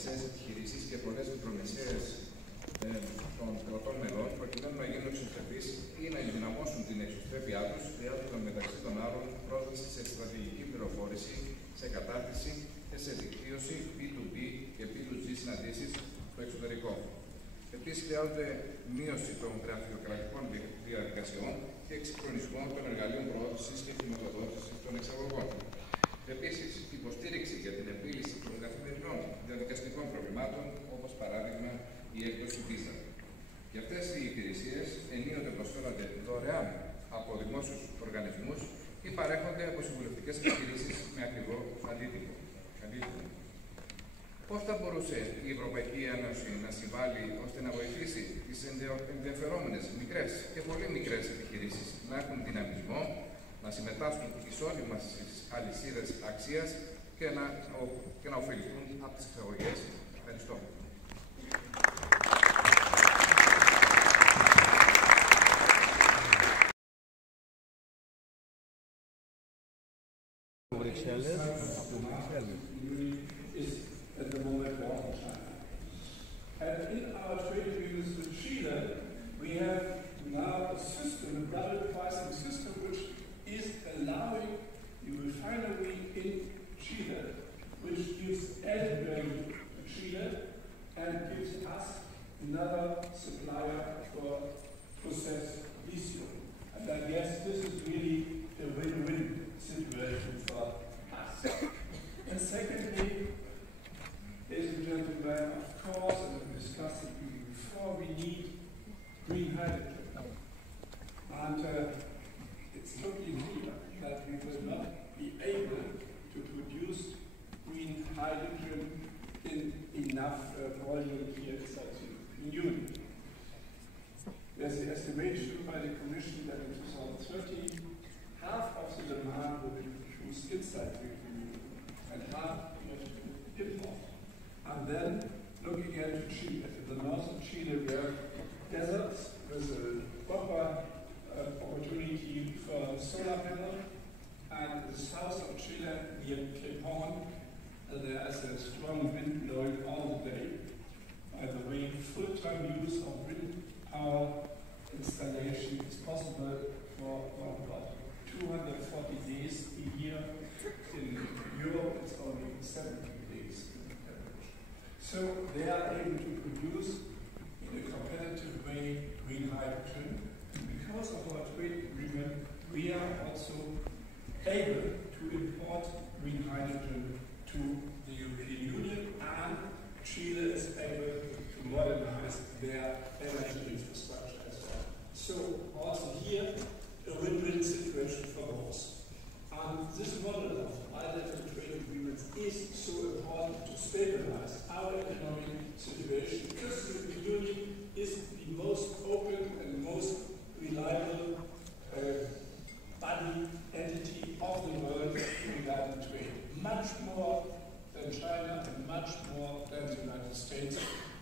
μικρομεσαίες επιχειρήσεις και πολλές μικρομεσαίες των κρατών μελών, προκειμένου να γίνουν εξωστρεφείς ή να ενδυναμώσουν την εξωστρέφειά τους, χρειάζονται μεταξύ των άλλων πρόσβαση σε στρατηγική πληροφόρηση, σε κατάρτιση και σε δικτύωση B2B και B2G συναντήσεις στο εξωτερικό. Επίσης, χρειάζονται μείωση των γραφειοκρατικών διαδικασιών και εξυγχρονισμό των εργαλείων προώθησης και χρηματοδότησης των εξαγωγών. Επίσης, υποστήριξη για την επίλυση των καθημερινών διαδικαστικών προβλημάτων, όπως παράδειγμα η έκδοση βίζα. Για αυτές οι υπηρεσίες ενίοτε προσφέρονται δωρεάν από δημόσιους οργανισμούς ή παρέχονται από συμβουλευτικές επιχειρήσεις με ακριβό αντίτιμο. Πώς θα μπορούσε η Ευρωπαϊκή Ένωση να συμβάλλει ώστε να βοηθήσει τις ενδιαφερόμενες μικρές και πολύ μικρές επιχειρήσεις να έχουν δυναμισμό, να συμμετάσχουν εις όλες μας τις αλυσίδες αξίας και να ωφεληθούν από τις εξαγωγές? Ευχαριστώ. Is at the moment war in China. And in our trade agreements with Chile, we have now a system, a double pricing system, which is allowing the refinery in Chile, which gives added value to Chile and gives us another supplier for processed lithium. And I guess this is really a win-win situation for us. And secondly, ladies and gentlemen, of course, as we discussed it before, we need green hydrogen. And it's totally clear that we will not be able to produce green hydrogen in enough volume here inside the Union. There's the estimation by the Commission that in 2030, half of the demand will be produced inside the Union and half will be import. And then looking into Chile, in the north of Chile, we have deserts with a proper opportunity for solar panel, and in the south of Chile, near Cape Horn, there is a strong wind blowing all the day. By the way, full-time use of wind power installation is possible for about 240 days a year. In Europe, it's only 70 days. So they are able to produce in a competitive way green hydrogen. And because of our trade agreement, we are also able to import green hydrogen to the European Union, and Chile is able to modernize their energy infrastructure as well. So also here, a win-win situation for both. And this model of bilateral trade agreements is so important to stabilize our economic situation, because the European Union is the most open and most reliable body, entity of the world regarding trade. Much more than China and much more than the United States.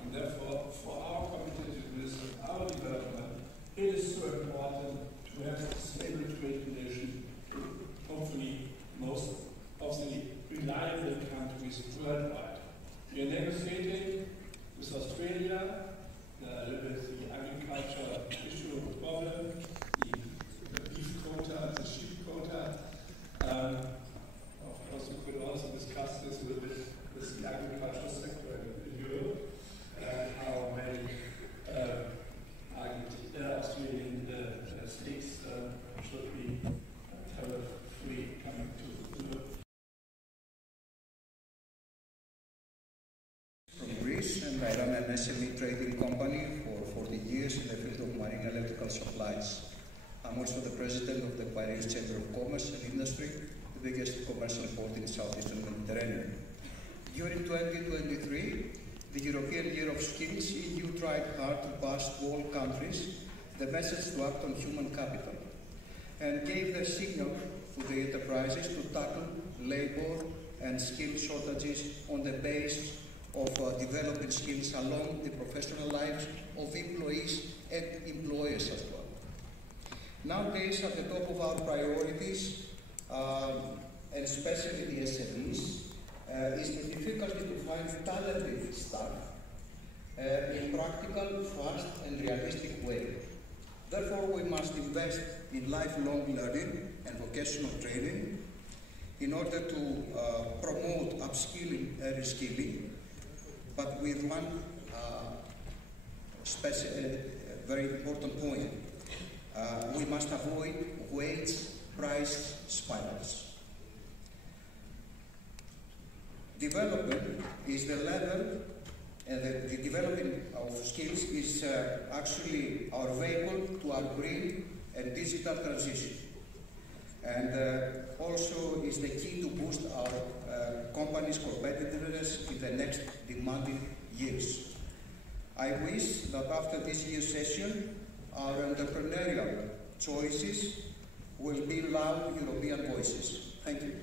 And therefore, for our competitiveness and our development, it is so important to have a stable trade relation to hopefully most of the reliable countries worldwide. We are negotiating with Australia with the agriculture issue problem, the beef quota, the sheep quota. Of course, we could also discuss this with the agricultural sector in Europe, how many Australian steaks should be tariff-free coming to Europe. From Greece, and I run an SME trading company for 40 years in the field of marine electrical supplies. I'm also the president of the Paris Chamber of Commerce and Industry, the biggest commercial port in Southeastern Mediterranean. During 2023, the European Year of Skills, EU tried hard to pass to all countries the message to act on human capital and gave the signal to the enterprises to tackle labor and skill shortages on the basis of developing skills along the professional lives of employees and employers as well. Nowadays, at the top of our priorities, and especially the SMEs, is the difficulty to find talented staff in practical, fast, and realistic way. Therefore, we must invest in lifelong learning and vocational training in order to promote upskilling and reskilling, but with one very important point. We must avoid wage price spirals. Development is the level, the developing of skills is actually our vehicle to our green and digital transition. And also is the key to boost our company's competitiveness in the next demanding years. I wish that after this year's session, our entrepreneurial choices will be loud European voices. Thank you.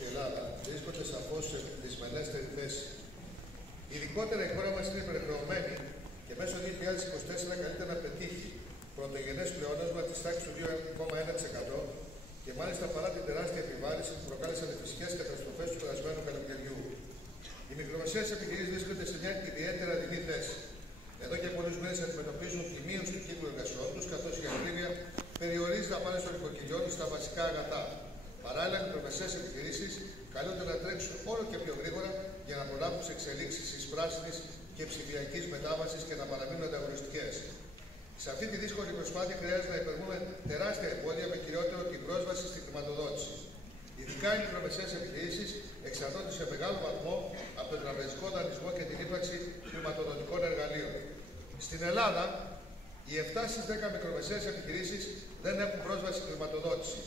Η Ελλάδα βρίσκονται σαφώς σε δυσμενέστερη θέση. Ειδικότερα η χώρα μας είναι υπερχρεωμένη και μέσω 2024 καλείται να πετύχει πρωτογενές πλεόνασμα της τάξης του 2,1% και μάλιστα παρά την τεράστια επιβάρυνση που προκάλεσαν οι φυσικές καταστροφές του περασμένου καλοκαιριού. Οι μικρομεσαίες επιχειρήσεις βρίσκονται σε μια ιδιαίτερα δεινή θέση. Εδώ και πολλούς μήνες αντιμετωπίζουν τη μείωση του κύκλου εργασιών τους, καθώς η ακρίβεια περιορίζει τα πάνε των οικοκυριών στα βασικά αγαθά. Παράλληλα, οι μικρομεσαίες επιχειρήσεις καλούνται να τρέξουν όλο και πιο γρήγορα για να προλάβουν τις εξελίξεις της πράσινης και ψηφιακής μετάβασης και να παραμείνουν ανταγωνιστικές. Σε αυτή τη δύσκολη προσπάθεια χρειάζεται να υπερβούμε τεράστια εμπόδια με κυριότερο την πρόσβαση στη χρηματοδότηση. Ειδικά οι μικρομεσαίες επιχειρήσεις εξαρτώνται σε μεγάλο βαθμό από τον τραπεζικό δανεισμό και την ύπαρξη χρηματοδοτικών εργαλείων. Στην Ελλάδα, οι 7 στις 10 μικρομεσαίες επιχειρήσεις δεν έχουν πρόσβαση στη χρηματοδότηση.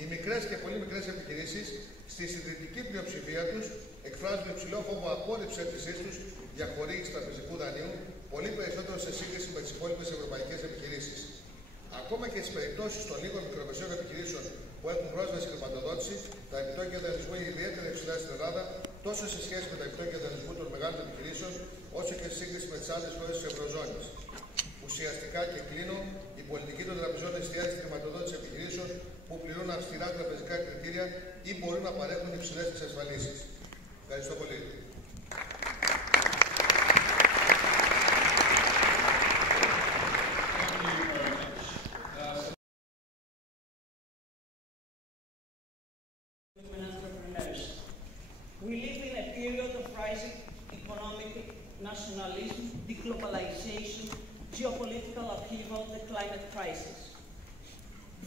Οι μικρές και πολύ μικρές επιχειρήσεις, στη συντριπτική πλειοψηφία τους, εκφράζουν υψηλό φόβο απόρριψης αίτησής τους για χορήγηση τραπεζικού δανείου, πολύ περισσότερο σε σύγκριση με τις υπόλοιπες ευρωπαϊκές επιχειρήσεις. Ακόμα και στις περιπτώσεις των λίγων μικρομεσαίων επιχειρήσεων που έχουν πρόσβαση στη χρηματοδότηση, τα επιτόκια δανεισμού είναι ιδιαίτερα υψηλά στην Ελλάδα, τόσο σε σχέση με τα επιτόκια δανεισμού των μεγάλων επιχειρήσεων, όσο και σε σύγκριση με τις άλλες χώρες της Ευρωζώνης. Ουσιαστικά και κλείνω, η πολιτική των τραπεζών εστιάζει στη χρηματοδότηση επιχειρήσεων που πληρούν αυστηρά τραπεζικά κριτήρια ή μπορούν να παρέχουν υψηλές εξασφαλίσεις. Ευχαριστώ πολύ. We live in a period of rising economic nationalism, deglobalization, geopolitical upheaval, the climate crisis.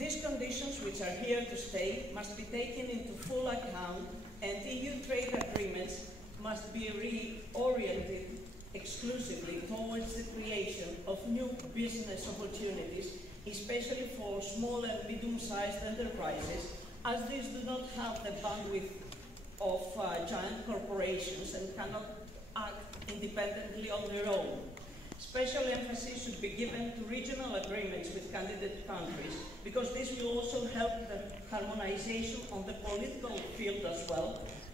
These conditions, which are here to stay, must be taken into full account, and EU trade agreements must be reoriented exclusively towards the creation of new business opportunities, especially for small and medium-sized enterprises, as these do not have the bandwidth of giant corporations and cannot act independently on their own. Special emphasis should be given to regional agreements with candidate countries, because this will also help the harmonization on the political field as well,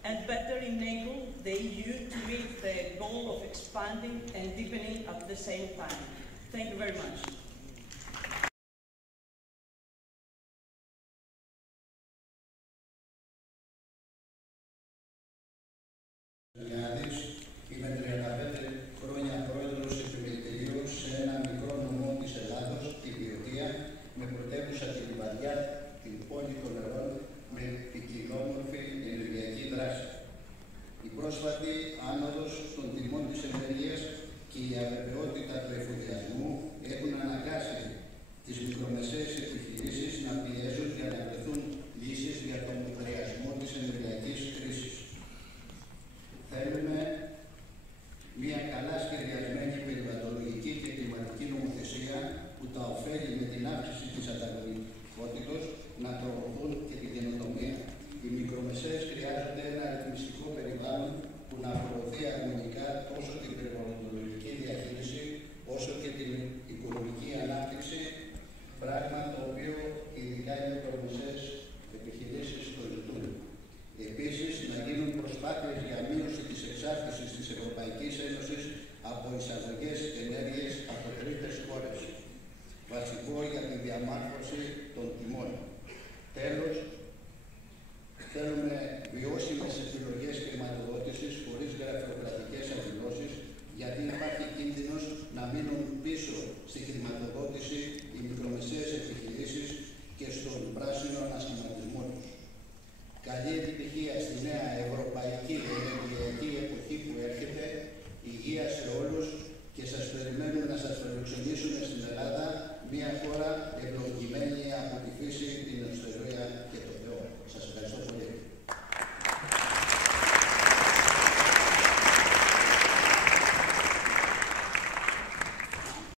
and better enable the EU to meet the goal of expanding and deepening at the same time. Thank you very much. Είμαι 35 χρόνια πρόεδρος Επιμελητηρίου σε ένα μικρό νομό της Ελλάδος, τη Βιωτία, με πρωτεύουσα τη Λιβαδιά, την πόλη των νερών, με ποικιλόμορφη ενεργειακή δράση. Η πρόσφατη άνοδος των τιμών της ενέργειας και η αβεβαιότητα του εφοδιασμού έχουν αναγκάσει τις μικρομεσαίες επιχειρήσεις να πιέζουν για να βρεθούν λύσεις για τον μετριασμό της ενεργειακής κρίσης. Θέλουμε μια καλά σχεδιασμένη περιβαλλοντολογική και κλιματική νομοθεσία που τα ωφέλη με την αύξηση της ανταγωνιστικότητας να προωθούν και την καινοτομία. Οι μικρομεσαίες χρειάζονται ένα ρυθμιστικό περιβάλλον που να προωθεί αρμονικά τόσο την περιβαλλοντολογική διαχείριση όσο και την οικονομική ανάπτυξη, πράγμα το οποίο ειδικά οι μικρομεσαίες επιχειρήσεις το ζητούν. Επίσης, να γίνουν προσπάθειες για μείωση της εξάρτησης της Ευρωπαϊκής Ένωσης από εισαγωγές ενέργειας από τρίτες χώρες, βασικό για τη διαμόρφωση των τιμών. Τέλος,